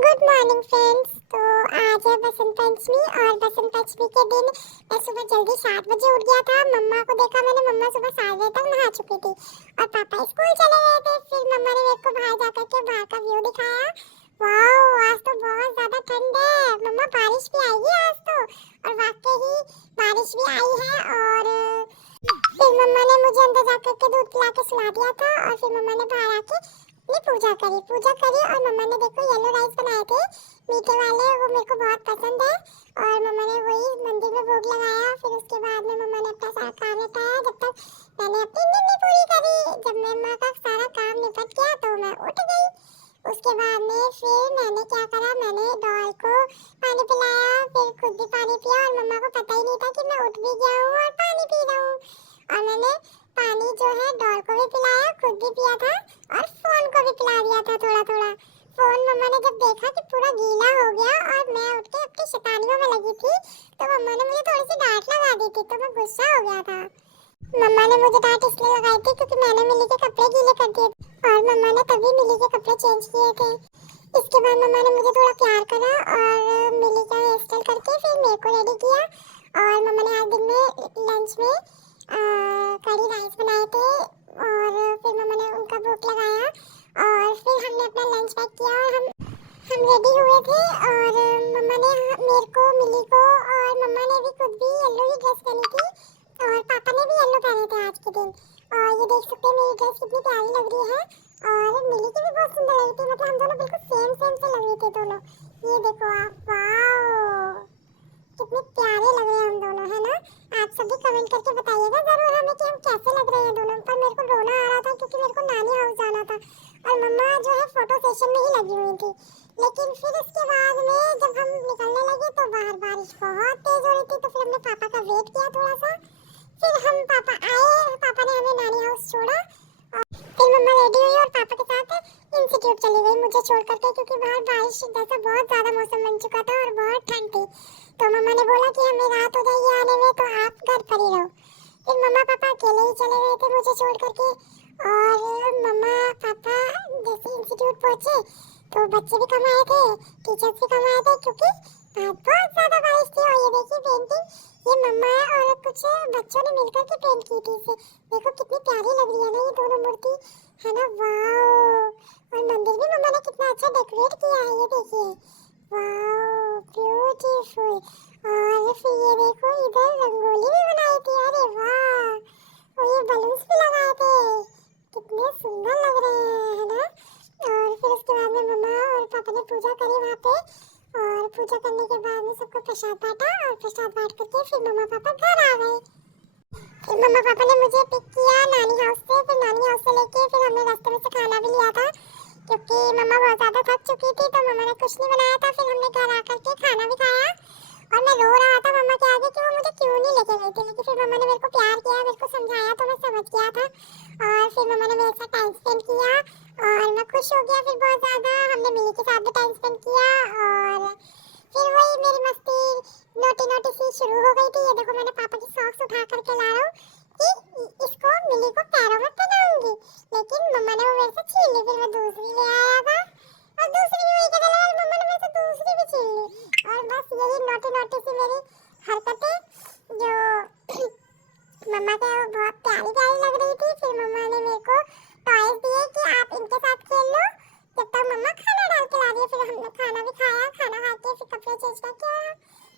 Good morning friends. तो आज है बसंत पंचमी और बसंत पंचमी के दिन मैं सुबह जल्दी 7 बजे उठ गया था। मम्मा को देखा मैंने, मम्मा सुबह 7 बजे तक नहा चुकी थी और पापा स्कूल चले गए थे। फिर मम्मा ने मेरे को बाहर जाकर के बाहर का व्यू दिखाया। वाओ, आज तो बहुत ज्यादा ठंड है मम्मा, बारिश भी आएगी आज तो। और वाकई ही बारिश भी आई है। और फिर मम्मा ने मुझे अंदर जाकर के दूध पिला के सुला दिया था और फिर मम्मा ने बाहर आके पूजा करी और मम्मा ने देखो येलो राइस बनाए थे मीठे वाले, वो मेरे को बहुत पसंद है। और मम्मा ने वही मंदिर में भोग लगाया। फिर उसके बाद में मम्मा ने अपना सारा काम निपटाया। जब तक मैंने अपनी नींद नहीं पूरी करी, जब मम्मा का सारा काम निपट गया तो मैं उठ गई। उसके बाद में फिर मैंने क्या करा, मैंने डॉल को पानी पिलाया, फिर खुद भी पानी पिया और मम्मा को पता ही नहीं था कि मैं उठ भी गया हूँ और पानी पी रहा हूँ। और मैंने पानी जो है डॉल को भी पिलाया, खुद भी पिया था और फोन को भी पिला दिया था थोड़ा थोड़ा। फोन मम्मा ने जब देखा कि पूरा गीला हो गया और मैं उठ के अपनी शैतानियों में लगी थी, तो मम्मा ने मुझे थोड़ी सी डांट लगा दी थी, तो मैं गुस्सा हो गया था। मम्मा ने मुझे डांट इसलिए लगाई थी क्योंकि मैंने मिली के कपड़े गीले कर दिए थे और मम्मा ने तभी मिली के कपड़े चेंज किए थे। इसके बाद मम्मा ने मुझे थोड़ा प्यार करा और मिली का हेयर स्टाइल करके फिर मेरे को रेडी किया। और मम्मा ने आज दिन में लंच में कढ़ी राइस बनाए थे और फिर मम्मा ने उनका भोग लगाया और फिर हमने अपना लंच पैक किया और हम रेडी हुए थे। और मम्मा ने मेरे को, मिली को और मम्मा ने भी खुद भी येलो ही ड्रेस पहनी थी और पापा ने भी येलो पहने थे आज के दिन। और ये देख सकते हैं मेरी ड्रेस कितनी प्यारी लग रही है और मिली की भी बहुत सुंदर लग रही थी। मतलब हम दोनों बिल्कुल सेम सेम से लग रहे थे दोनों। ये देखो आप, वाओ कितने प्यारे लग रहे हैं हम दोनों, है ना। आप सभी कमेंट करके बताइएगा जरूर हमें कि हम कैसे लग रहे हैं दोनों। पर मेरे को रोना आ रहा था क्योंकि मेरे को नानी हाउस जाना था और मम्मा जो है फोटो सेशन में ही लगी हुई थी। लेकिन फिर उसके बाद में जब हम निकलने लगे तो बाहर बारिश बहुत तेज हो रही थी, तो फिर हमने पापा का वेट किया थोड़ा सा। फिर हम पापा आए, पापा ने हमें नानी हाउस छोड़ा और फिर मम्मा रेडी हुई और पापा के साथ इंस्टीट्यूट चली गई मुझे छोड़ करके, क्योंकि बाहर बारिश जैसा बहुत ज्यादा मौसम बन चुका था और बहुत ठंड थी। तो मम्मा ने बोला कि हमें रात हो जाएगी आने में तो आप घर पर ही रहो। फिर मम्मा पापा अकेले ही चले गए थे मुझे छोड़ करके। और मम्मा पापा जैसे इंस्टीट्यूट पहुंचे तो बच्चे भी कम आए थे, टीचर्स भी कम आए थे क्योंकि बहुत ज्यादा बारिश थी। और ये देखिए पेंटिंग, ये मम्मा और कुछ बच्चों ने मिलकर के पेंट की थी इसे। देखो कितनी प्यारी लग रही है ना ये दोनों मूर्ति, है ना। वाओ, और मंदिर भी मम्मा ने कितना अच्छा डेकोरेट किया है, ये देखिए, वाओ ब्यूटीफुल। और फिर ये देखो इधर रंगोली भी बनाई थी, अरे वाह। और ये बलून्स भी लगाए थे, कितने सुंदर लग रहे हैं, है ना। और फिर उसके बाद में मम्मा और पापा ने पूजा करी वहाँ पे और पूजा करने के बाद में सबको प्रसाद बांटा और प्रसाद बांट करके फिर मम्मा पापा घर आ गए। फिर मम्मा पापा ने मुझे पिक किया नानी हाउस से, फिर नानी हाउस से लेके फिर हमने रास्ते में से खाना भी लिया था क्योंकि मम्मा बहुत ज्यादा थक चुकी थी तो मम्मा ने कुछ नहीं बनाया था। फिर हमने घर आकर के खाना भी खाया और मैं रो रहा था मम्मा के आगे कि वो मुझे क्यों नहीं लेके गई थी। लेकिन फिर मम्मा ने मेरे को प्यार किया, मेरे को समझाया तो मैं समझ गया था और फिर मम्मा ने मेरे साथ टाइम स्पेंड किया और मैं खुश हो गया। फिर बहुत ज्यादा हमने मिली के साथ भी टाइम स्पेंड किया और फिर वही मेरी मस्ती नोटी नोटी सी शुरू हो गई थी। ये देखो मैंने पापा की सॉक्स उठा करके ला रहा हूँ कि इसको मिली को पैरों में पहनाऊंगी, लेकिन मम्मा ने वो मेरे से छीन ली। फिर मैं दूसरी ले आया था और दूसरी भी वही कलर और मम्मा ने मेरे से दूसरी भी छीन ली। और बस यही नोटी नोटी सी मेरी हरकतें जो मम्मा के वो बहुत प्यारी प्यारी लग रही थी। फिर मम्मा ने मेरे को टॉयज दिए कि आप इनके साथ खेल लो जब तक मम्मा खाना डाल के ला रही है। फिर हमने खाना भी खाया, खाना खा के फिर कपड़े चेंज करके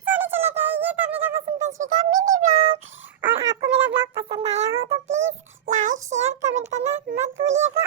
सोने चले गए। ये था मेरा बसंत पंचमी का मिनी ब्लॉग। और आपको मेरा ब्लॉग पसंद आया हो तो प्लीज लाइक शेयर कमेंट करना मत भूलिएगा।